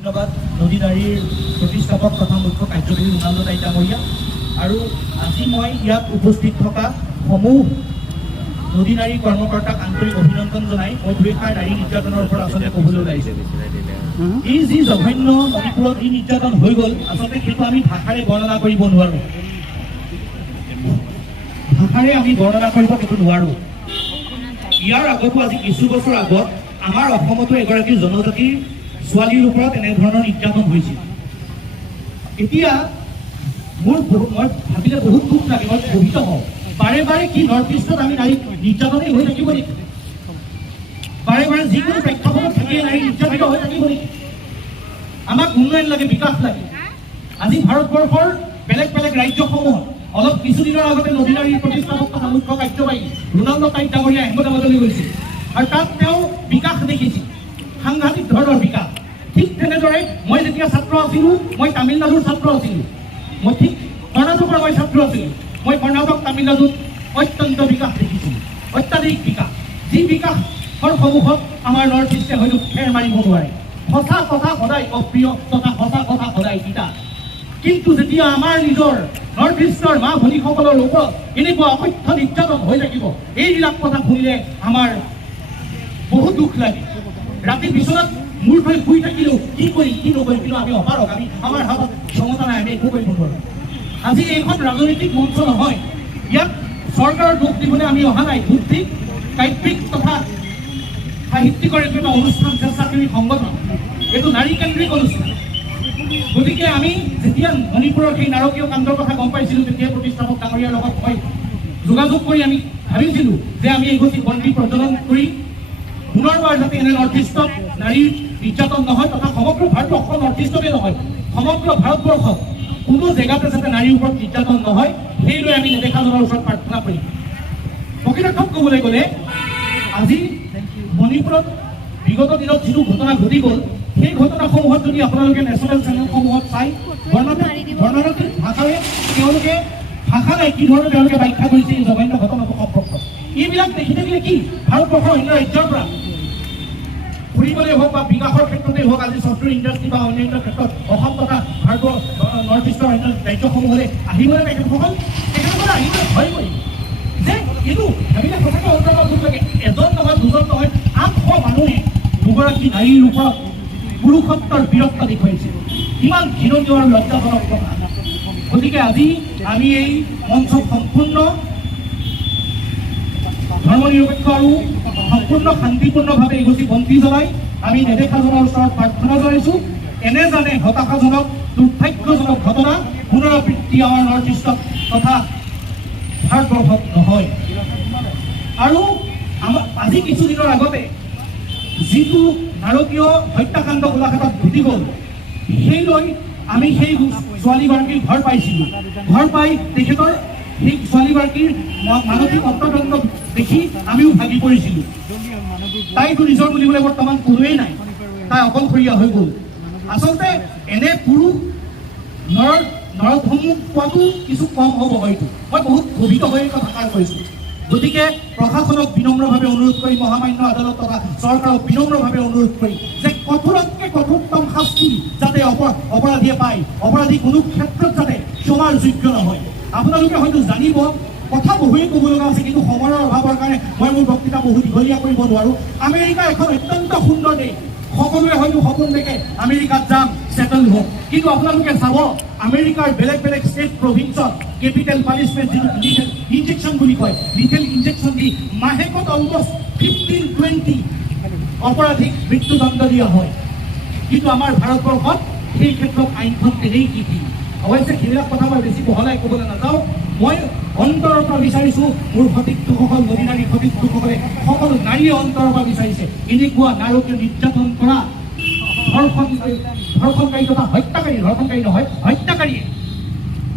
ধন্যবাদ নদী নাৰীৰ প্ৰতিষ্ঠাপক তথা মুখ্য কাৰ্যবাহী ৰোনাল্ডো টাইটামৰীয়া আৰু আজি মই ইয়াত উপস্থিত থকা সমূহ নদী নাৰী কৰ্মকৰ্তাক আন্তৰিক অভিনন্দন জনাই মই দুইষাৰ নাৰী নিৰ্যাতনৰ ওপৰত আচলতে ক'বলৈ ওলাইছোঁ। এই যি জঘন্য মণিপুৰত এই নিৰ্যাতন হৈ গ'ল আচলতে সেইটো আমি ভাষাৰে বৰ্ণনা কৰিব নোৱাৰোঁ। ভাষাৰে আমি বৰ্ণনা কৰিব সেইটো নোৱাৰোঁ। ইয়াৰ আগতো আজি কিছু বছৰ আগত আমাৰ অসমতো এগৰাকী জনজাতিৰ ছোৱালীৰ ওপৰত এনেধৰণৰ নিৰ্যাতন হৈছিল। এতিয়া মই ভাবিলে বহুত দুখ লাগে, মই মোহিত হওঁ। বাৰে বাৰে কি নৰ্থ ইষ্টত আমি নাৰী নিৰ্যাতনেই হৈ থাকিব নেকি? বাৰে বাৰে যিকোনো প্ৰেক্ষাপটত থাকিয়ে নাৰী নিৰ্যাতিত হৈ থাকিব নেকি? আমাক উন্নয়ন লাগে, বিকাশ লাগে। আজি ভাৰতবৰ্ষৰ বেলেগ বেলেগ ৰাজ্যসমূহত অলপ কিছুদিনৰ আগতে নদী নাৰীৰ প্ৰতিষ্ঠাপক তথা মুখ্য কাৰ্যবাহী ৰোনাল্ডো টাইটামৰীয়া আহমেদাবাদলৈ গৈছিল আৰু তাত তেওঁ বিকাশ দেখিছিল, সাংঘাতিক ধৰণৰ বিকাশ। ঠিক তেনেদৰে মই যেতিয়া ছাত্ৰ আছিলোঁ, মই তামিলনাডুৰ ছাত্ৰ আছিলোঁ, মই ঠিক কৰ্ণাটকৰ মই ছাত্ৰ আছিলোঁ, মই কৰ্ণাটক তামিলনাডুত অত্যন্ত বিকাশ দেখিছিলোঁ, অত্যাধিক বিকাশ। যি বিকাশৰ সন্মুখত আমাৰ নৰ্থ ইষ্টে হয়তো ফেৰ মাৰিব নোৱাৰে। সঁচা কথা সদায় অপ্ৰিয় তথা সঁচা কথা সদায় তিতা। কিন্তু যেতিয়া আমাৰ নিজৰ নৰ্থ ইষ্টৰ মা ভনীসকলৰ ওপৰত এনেকুৱা অকথ্য নিৰ্যাতন হৈ থাকিব, এইবিলাক কথা শুনিলে আমাৰ বহুত দুখ লাগে। ৰাতি বিচনাত মূৰ থৈ শুই থাকিলেও কি কৰিম কি নকৰিম, কিন্তু আমি অপাৰক, আমি আমাৰ হাতত ক্ষমতা নাই, আমি একো কৰিব নোৱাৰোঁ। আজি এইখন ৰাজনৈতিক মঞ্চ নহয়, ইয়াত চৰকাৰৰ দোষ দিবলৈ আমি অহা নাই। বুদ্ধিক কাব্যিক তথা সাহিত্যিকৰ এইটো এটা অনুষ্ঠান, স্বেচ্ছাসেৱী সংগঠন, এইটো নাৰী কেন্দ্ৰিক অনুষ্ঠান। গতিকে আমি যেতিয়া মণিপুৰৰ সেই নাৰকীয় কাণ্ডৰ কথা গম পাইছিলোঁ, তেতিয়া প্ৰতিষ্ঠাপক ডাঙৰীয়াৰ লগত মই যোগাযোগ কৰি আমি ভাবিছিলোঁ যে আমি এগছি বন্তি প্ৰজ্বলন কৰি পুনৰবাৰ যাতে এনে নৰ্থ ইষ্টত নাৰীৰ নিৰ্যাতন নহয় তথা সমগ্ৰ ভাৰতবৰ্ষ, নৰ্থ ইষ্টতে নহয় সমগ্ৰ ভাৰতবৰ্ষত কোনো জেগাতে যাতে নাৰীৰ ওপৰত নিৰ্যাতন নহয়, সেইলৈ আমি নেদেখাজনৰ ওচৰত প্ৰাৰ্থনা কৰিম। প্ৰকৃতত ক'বলৈ গ'লে আজি মণিপুৰত বিগত দিনত যিটো ঘটনা ঘটি গ'ল, সেই ঘটনাসমূহত যদি আপোনালোকে নেশ্যনেল চেনেলসমূহত চাই বৰ্ণনাতিক ভাষাৰে তেওঁলোকে ভাষা নাই কি ধৰণে তেওঁলোকে ব্যাখ্যা কৰিছে এই জঘন্য ঘটনাটো সম্পৰ্কত। এইবিলাক দেখি থাকিলে কি ভাৰতবৰ্ষৰ অন্য ৰাজ্যৰ পৰা ফুৰিবলৈ হওক বা বিকাশৰ ক্ষেত্ৰতে হওক, আজি ছফ্টৱেৰ ইণ্ডাষ্ট্ৰী বা অন্যান্য ক্ষেত্ৰত অসম তথা ভাৰতৰ নৰ্থ ইষ্টৰ অন্য ৰাজ্যসমূহলৈ আহিবলৈ তেখেতসকলে আহিবলৈ ভয় কৰিম যে এইটো ভাবিলে সঁচাকৈ অন্তৰ্গত দুখ লাগে। এজন নহয়, দুজন নহয়, 800 মানুহে দুগৰাকী নাৰীৰ ওপৰত পুৰুষত্বৰ বীৰত্ব দেখুৱাইছে। কিমান ঘৃণনীয় আৰু লজ্জাজনক কথা। গতিকে আজি আমি এই মঞ্চক সম্পূৰ্ণ ধৰ্মনিৰপেক্ষ আৰু সম্পূৰ্ণ শান্তিপূৰ্ণভাৱে এগছি বন্তি জ্বলাই আমি নেদেখাজনৰ ওচৰত প্ৰাৰ্থনা জনাইছোঁ। এনেজানে হতাশাজনক দুৰ্ভাগ্যজনক ঘটনা পুনৰাবৃত্তি আমাৰ নৰ্থ ইষ্টত তথা ভাৰতবৰ্ষত নহয়। আৰু আজি কিছুদিনৰ আগতে যিটো নাৰকীয় হত্যাকাণ্ড গোলাঘাটত ঘটি গ'ল, সেইলৈ আমি সেই ছোৱালীগৰাকীৰ ঘৰ পাইছিলোঁ। ঘৰ পাই তেখেতৰ সেই ছোৱালীগৰাকীৰ মানসিক অন্তৰ্দণ্ড দেখি আমিও ভাগি পৰিছিলোঁ। তাইতো নিজৰ বুলিবলৈ বৰ্তমান কোনোৱেই নাই, তাই অকলশৰীয়া হৈ গ'ল। আচলতে এনে পুৰুষ নৰধমু পোৱাটো কিছু কম হ'ব হয়তো। মই বহুত ক্ষোভিত হৈ ভাষা কৰিছোঁ। গতিকে প্ৰশাসনক বিনম্ৰভাৱে অনুৰোধ কৰি, মহামান্য আদালত তথা চৰকাৰক বিনম্ৰভাৱে অনুৰোধ কৰি যে কঠোৰতকৈ কঠোৰতম শাস্তি যাতে অপৰাধীয়ে পায়, অপৰাধী কোনো ক্ষেত্ৰত যাতে ক্ষমাৰ যোগ্য নহয়। আপোনালোকে হয়তো জানিব, কথা বহুৱেই ক'ব লগা আছে, কিন্তু সময়ৰ অভাৱৰ কাৰণে মই মোৰ বক্তৃতা বহু দীঘলীয়া কৰিব নোৱাৰোঁ। আমেৰিকা এখন অত্যন্ত সুন্দৰ দেশ, সকলোৱে হয়তো সপোন দেখে আমেৰিকাত যাম, ছেটেল হওক। কিন্তু আপোনালোকে চাব, আমেৰিকাৰ বেলেগ বেলেগ ষ্টেট প্ৰভিন্সত কেপিটেল পানিছমেণ্ট যিটো লিথেল ইনজেকশ্যন বুলি কয়, লিথেল ইনজেকশ্যন দি মাহেকত অলমষ্ট 15-20 অপৰাধীক মৃত্যুদণ্ড দিয়া হয়। কিন্তু আমাৰ ভাৰতবৰ্ষত সেই ক্ষেত্ৰত আইনখন তেনেই শিথিল। অৱশ্যে সেইবিলাক কথা মই বেছি বহলাই ক'বলৈ নাযাওঁ। মই অন্তৰৰ পৰা বিচাৰিছোঁ, মোৰ সতীৰ্থসকল, নদী নাৰী সতীৰ্থসকলে সকলো নাৰীয়ে অন্তৰৰ পৰা বিচাৰিছে এনেকুৱা নাৰকীয় নিৰ্যাতন কৰা ধৰ্ষণকাৰী তথা হত্যাকাৰী, ধৰ্ষণকাৰী নহয় হত্যাকাৰীয়ে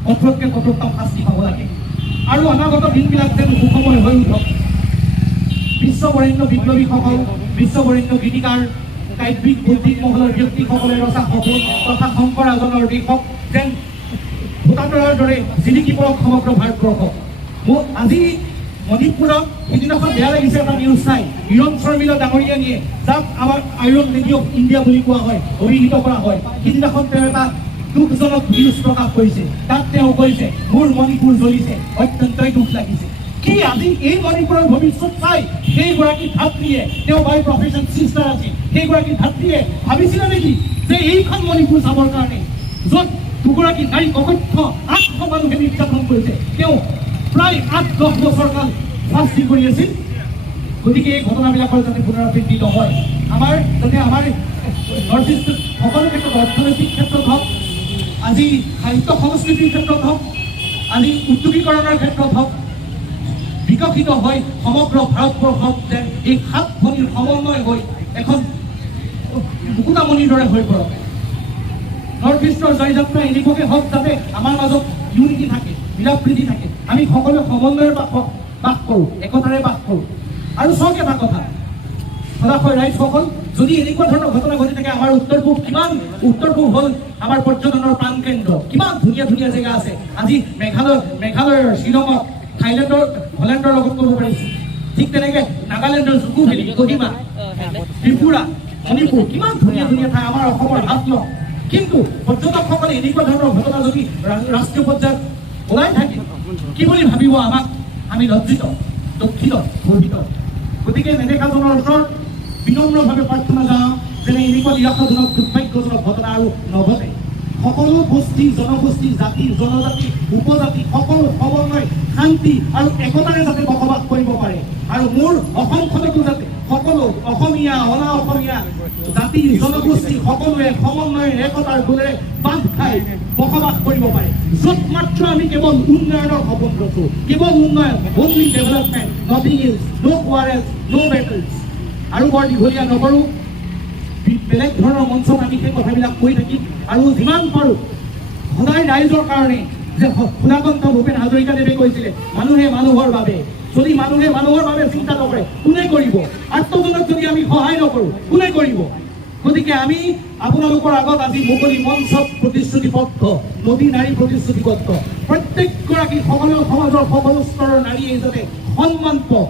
কঠোৰতকৈ কঠোৰতম শাস্তি পাব লাগে। আৰু অনাগত দিনবিলাক যেন সুখময় হৈ উঠক। বিশ্ববৰেণ্য বিপ্লৱীসকল, বিশ্ববৰেণ্য গীতিকাৰ, কাব্যিক বৌদ্ধিক মহলৰ ব্যক্তিসকলে ৰচা সপোন তথা শংকৰ ৰাজনৰ দেশক যেন ভূটানৰ দৰে জিলিকি পৰক সমগ্ৰ ভাৰতবৰ্ষ। আজি মণিপুৰত সিদিনাখন বেয়া লাগিছে এটা নিউজ চাই হিৰণ শৰ্মিলা ডাঙৰীয়া নিয়ে যাক আমাৰ আইৰণ লেডি অফ ইণ্ডিয়া বুলি কোৱা হয় অভিহিত কৰা হয় সিদিনাখন তেওঁ এটা দুখজনক নিউজ প্ৰকাশ কৰিছে তাত তেওঁ কৈছে মোৰ মণিপুৰ জ্বলিছে অত্যন্তই দুখ লাগিছে কি আজি এই মণিপুৰৰ ভৱিষ্যত চাই সেইগৰাকী ভাতৃয়ে তেওঁ বাই প্ৰফেশ্যন চিষ্টাৰ আছিল সেইগৰাকী ভাতৃয়ে ভাবিছিলে নেকি যে এইখন মণিপুৰ চাবৰ কাৰণে য'ত দুগৰাকী নাৰী অকথ্য 800 মানুহে নিৰ্যাতন কৰিছে তেওঁ প্ৰায় 8-10 বছৰ কাল শাস্তি কৰি আছিল গতিকে এই ঘটনাবিলাকৰ যাতে পুনৰাবৃত্তি নহয় আমাৰ যাতে আমাৰ নৰ্থ ইষ্ট সকলো ক্ষেত্ৰত অৰ্থনৈতিক ক্ষেত্ৰত হওক আজি সাহিত্য সংস্কৃতিৰ ক্ষেত্ৰত হওক আজি উদ্যোগীকৰণৰ ক্ষেত্ৰত হওক বিকশিত হৈ সমগ্ৰ ভাৰতবৰ্ষত যেন এই 7 ভনীৰ সমন্বয় হৈ এখন মুকুতামণিৰ দৰে হৈ পৰক নৰ্থ ইষ্টৰ জয়যাত্ৰা এনেকুৱাকৈ হওক যাতে আমাৰ মাজত ইউনিটি থাকে মিলাপ্ৰীতি থাকে আমি সকলোৱে সমন্বয়ৰ বাস কৰোঁ একতাৰে বাস কৰোঁ আৰু চাওক এটা কথা সদাশয় ৰাইজসকল যদি এনেকুৱা ধৰণৰ ঘটনা ঘটি থাকে আমাৰ উত্তৰ পূব হ'ল আমাৰ পৰ্যটনৰ প্ৰাণকেন্দ্ৰ কিমান ধুনীয়া ধুনীয়া জেগা আছে আজি মেঘালয়ৰ শ্বিলঙত হলেণ্ডৰ লগত ক'ব পাৰিছোঁ ঠিক তেনেকৈ নাগালেণ্ডৰ জুকু ভেলী কহিমা ত্ৰিপুৰা মণিপুৰ কিমান ধুনীয়া ধুনীয়া ঠাই আমাৰ অসমৰ হাত লওঁ কিন্তু পৰ্যটকসকলে এনেকুৱা ধৰণৰ ঘটনা যদি ৰাষ্ট্ৰীয় পৰ্যায়ত ওলাই থাকে কি বুলি ভাবিব আমাক আমি লজ্জিত দুখিত গৰ্বিত গতিকে নেদেখাজনৰ ওচৰত বিনম্ৰভাৱে প্ৰাৰ্থনা জনাওঁ যেনে এনেকুৱা নিৰাশাজনক দুৰ্ভাগ্যজনক ঘটনা আৰু নঘটে সকলো গোষ্ঠী জনগোষ্ঠী জাতি জনজাতি উপজাতি সকলো সমন্বয় শান্তি আৰু একতাৰে যাতে বসবাস কৰিব পাৰে আৰু মোৰ অসমখনতো যাতে সকলো অসমীয়া অনা অসমীয়া জাতি জনগোষ্ঠী সকলোৱে সমন্বয় একতাৰ দোলেৰে বান্ধ খাই বসবাস কৰিব পাৰে য'ত মাত্ৰ আমি কেৱল উন্নয়নৰ সপোন ৰচোঁ কেৱল উন্নয়ন only development nothing is no' quarrels no' battles আৰু বৰ দীঘলীয়া নকৰোঁ বেলেগ ধৰণৰ মঞ্চত আমি সেই কথাবিলাক কৈ থাকিম আৰু যিমান পাৰোঁ সদায় ৰাইজৰ কাৰণে যে সুধাকণ্ঠ ভূপেন হাজৰিকাদেৱে কৈছিলে মানুহে মানুহৰ বাবে যদি মানুহে মানুহৰ বাবে চিন্তা নকৰে কোনে কৰিব আত্মজনক যদি আমি সহায় নকৰোঁ কোনে কৰিব গতিকে আমি আপোনালোকৰ আগত আজি মুকলি মঞ্চত প্ৰতিশ্ৰুতিবদ্ধ নদী নাৰী প্ৰতিশ্ৰুতিবদ্ধ প্ৰত্যেকগৰাকী সকলো সমাজৰ সকলো স্তৰৰ নাৰীয়ে যাতে সন্মান পাওক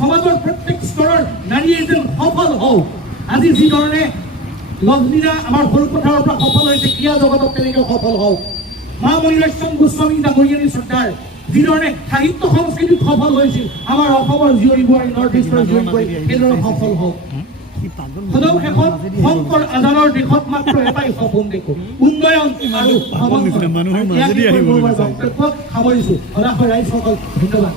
সমাজৰ প্ৰত্যেক স্তৰৰ নাৰীয়ে যেন সফল হওক আজি যিধৰণে লভলীনা আমাৰ সৰুপথাৰৰ পৰা সফল হৈছে ক্ৰীড়া জগতত তেনেকৈ সফল হওক মা মণিৰঞ্জন গোস্বামী ডাঙৰীয়ানী চৰ্দাৰ যিধৰণে সাহিত্য সংস্কৃতিত সফল হৈছিল আমাৰ অসমৰ জীয়ৰী বোৱাৰী নৰ্থ ইষ্টৰ জীয়ৰী বোৱাৰী সেইদৰে সফল হওক সদৌ শেষত শংকৰ আজানৰ দেশত মাত্ৰ এটাই সপোন দেখো উন্নয়ন আৰু সামৰিছোঁ সদাশয় ৰাইজসকল ধন্যবাদ